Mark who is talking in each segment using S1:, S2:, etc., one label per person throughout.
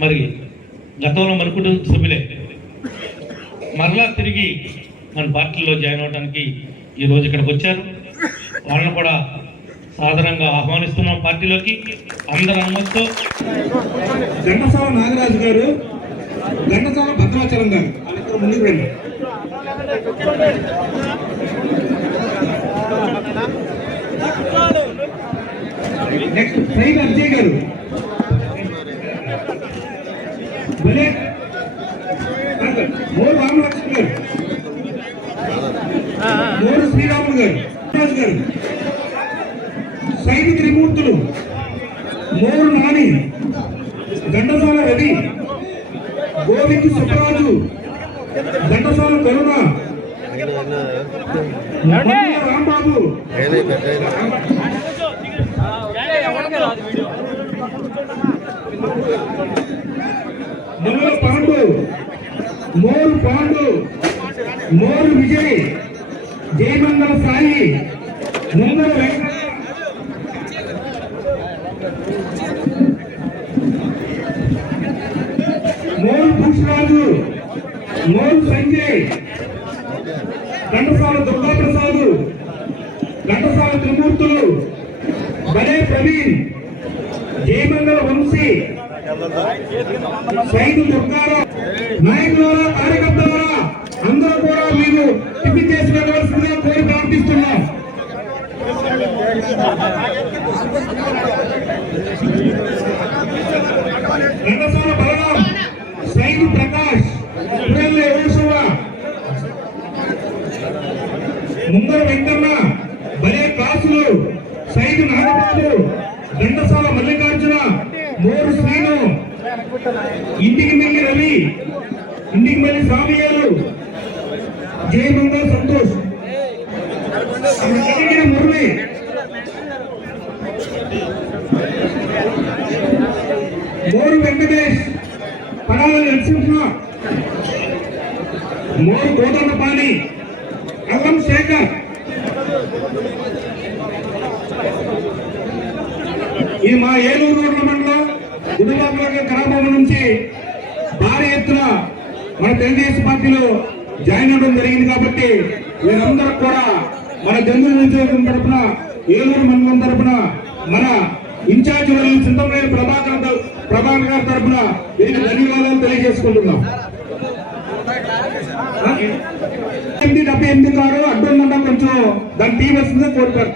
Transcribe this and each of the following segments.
S1: మరి గతంలో మన కుటుంబ సభ్యులే. మరలా తిరిగి మన పార్టీలో జాయిన్ అవడానికి ఈరోజు ఇక్కడికి వచ్చారు. వాళ్ళని కూడా సాధారణంగా ఆహ్వానిస్తున్నాం పార్టీలోకి. అందరి అనుమతితో
S2: ఘంటసాల నాగరాజు గారు ఘంటసాల భద్రాచలం గారు వాళ్ళిద్దరు ముందుకు నెక్స్ట్ సైడ్ అజయ్ గారు. భలే రామలక్ష్మి గారు. మోరు శ్రీరాములు గారు. రాజు గారు. సైనిక త్రిమూర్తులు. మోరు నాని. దండసాల రవి. గోవింద్ సుబ్బరాజు. దండసాల కరుణ. రాంబాబు. మునుల పాండు. మోరు పాండు. మోరు విజయ్. జయమంగళ సాయి. ముందర వెంకట. మోరు పుష్పరాజు మోరు సంజయ్. ఘంటసాల దుర్గాప్రసాద్. ఘంటసాల త్రిమూర్తులు. బలే ప్రవీణ్. జయమంగళ వంశీ. సైదు దుర్గారావు నాయకులారా కార్యకర్తలారా అందరూ కూడా మీరు టిఫిన్ చేసి వెళ్ళవలసిందిగా కోరి ప్రార్థిస్తున్నాం. ఘంటసాల బలరాం సైదు ప్రకాష్ పురెల్లె యేసువ ముందర వెంకన్న బలే కాసులు సైదు నాగబాబు దండసాల మల్లికార్జున మూడు శ్రీను ఇంటికి మిల్లి రవి ఇంటికి మళ్ళీ స్వామి గారు. జయమంద సంతోష్. మురళి. మోరు వెంకటేష్ పడాల నరసింహ. మోరు గోదన్నపాణి అల్లం శేఖర్. ఈ మా ఏలూరు రోడ్ల మండలం గుడిబాబుల గ్రామం నుంచి భారీ ఎత్తున మన తెలుగుదేశం పార్టీలో జాయిన్ అవ్వడం జరిగింది కాబట్టి వీరందరూ కూడా మన జంగుల నియోజకవర్గం తరపున ఏలూరు మండలం తరపున మన ఇన్ఛార్జ్ వర్గం చింతమనేని ప్రభాకర్ ప్రభాకర్ గారి తరపున వీరికి ధన్యవాదాలు తెలియజేసుకుంటున్నాం. ఎనిమిది డెబ్బై ఎనిమిది కారు అడ్డుందంట కొంచెం దాని టీవీ వస్తుందో కోరుతారు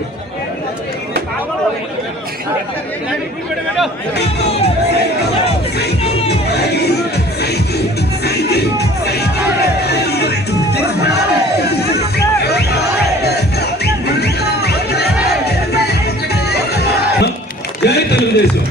S1: జై తెలుగుదేశం.